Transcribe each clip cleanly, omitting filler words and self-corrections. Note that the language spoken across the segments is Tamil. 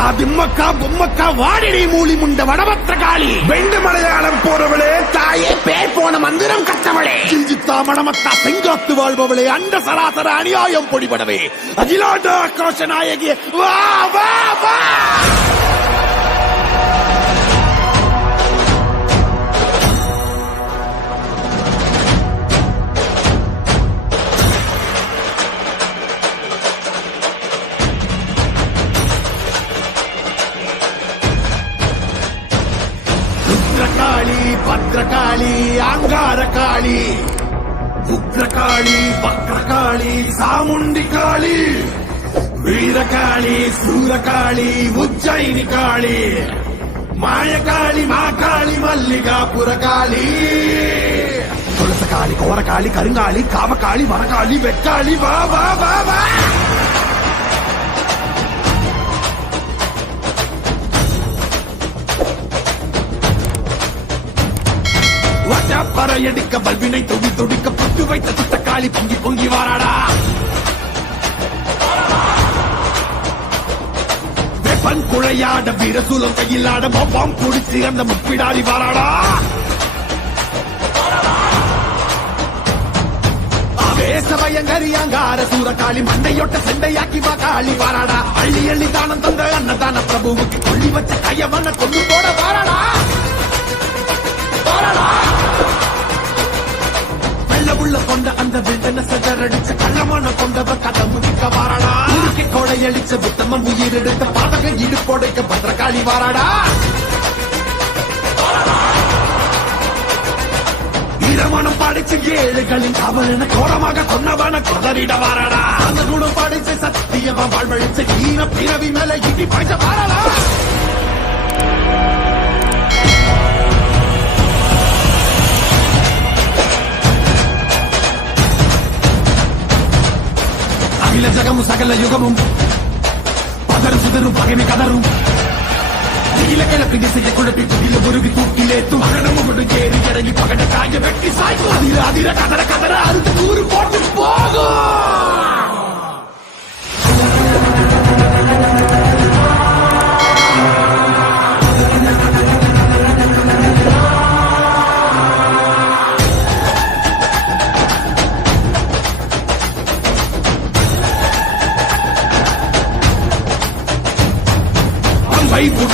அம்மக்கா திம்மக்கா பொம்மக்கா வாடினி மூலி முண்ட வடபத்திர காளி வெண்டு மலையாளம் போறவளே தாயே பேர் போன மந்திரம் கட்டவளே சிஞ்சித்தா மணமத்தா செங்காத்து வாழ்பவளே அண்ட சராசர அநியாயம் பொடிபடவே அகிலாண்ட ஆக்ரோஷ நாயகி வா வா வா காளி பத்ரகாளி ஆங்கார காளி உக்ரகாளி வக்ரகாளி சாமுண்டி காளி வீரகாளி சூரகாளி உஜ்ஜயினி காளி மாயகாளி மாகாளி மல்லிகாபுர காளி துளசகாளி கோரகாளி கருங்காளி காமகாளி வரகாளி வெக்காளி வா வா வா வா பறையடிக்க பல்வினை தொடி தொடிக்க புட்டு வைத்த துட்டக்காளி பொங்கி பொங்கி வாராடா வெப்பன் குழையாட வீரசூலம் கையிலாட மொப்பாம் குடிச்சு அந்த முப்பிடாடி வாராடா ஆவேசமயங்கரியாங்கார சூரகாளி மண்டையொட்ட செண்டையாக்கி காளி வாராடா அள்ளி அள்ளி தானம் தந்த அன்னதான பிரபுவுக்கு கொள்ளி வச்ச கையவன கொண்டு போட வாராடா உள்ள கொண்ட அந்த வில்டன செதறடிச்ச கள்ளமான கொண்டவ கதை முதிக்க வாராடா உருக்கி கொடையடிச்ச புத்தமன் உயிரெடுத்த பாதக இடுப்போடைக்க பத்ரகாளி வாராடா ஈரமனம் பாடிச்ச ஏழுகளின் காவலன கோரமாக கொன்னவன கொதறிட வாராடா அந்த குணம் பாடிச்ச சத்தியமா வாழ்வழிச்ச ஈன பிறவி மேல இடி பாய்ச்ச வாராடா அகில ஜகமும் சகல யுகமும் பதரும் சிதறும் பகைமை கதரும் இலக்கிழப்பி திசையை குழப்பி புதிய உருவி தூக்கிலேத்தும் அகனமும் ஏறி இறங்கி பகட காய வெட்டி சாய்க்கும் அதிர அதிர கதற கதற அறுத்து கூறு போட்டு போகும்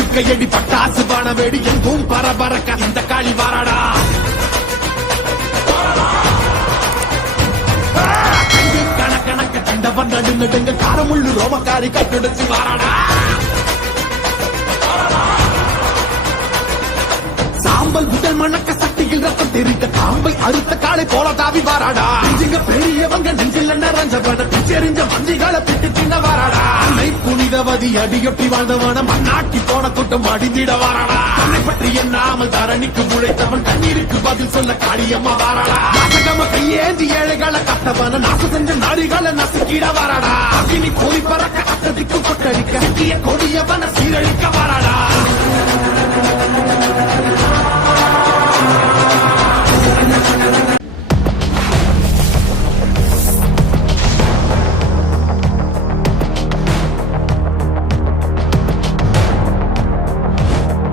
புடுக்கையடி பட்டாசு பான வேடி எங்கும் பரபரக்க இந்த காளி வாராடா கணக்கணக்க கண்டவன் நடு நடுங்க காரமுள்ளு ரோமக்காரி கட்டுடுச்சு வாராடா சாம்பல் முதல் மணக்க சக்தியில் ரத்தம் தெரிந்த காம்பை அறுத்த காலை போல தாவி வாராடா இங்க பெரியவங்க நெஞ்சில் நிறைஞ்சவன பிச்செறிஞ்ச மந்திகளை பிட்டு தின்ன வாராடா புனிதவதி அடியொட்டி வாழ்ந்தவன மண்ணாட்டி போன கூட்டம் அடிந்திட வாராடா தன்னை பற்றி எண்ணாமல் தரணிக்கு உழைத்தவன் கண்ணீருக்கு பதில் சொல்ல காளியம்மா வாராடா நாசகம கையேந்தி ஏழைகளை கட்டவன நாச செஞ்ச நாடிகளை நசுக்கிட வாராடா அகினி கோழி பறக்க அத்ததிக்கு கொட்டடிக்க சிக்கிய கொடியவன சீரழிக்க வாராடா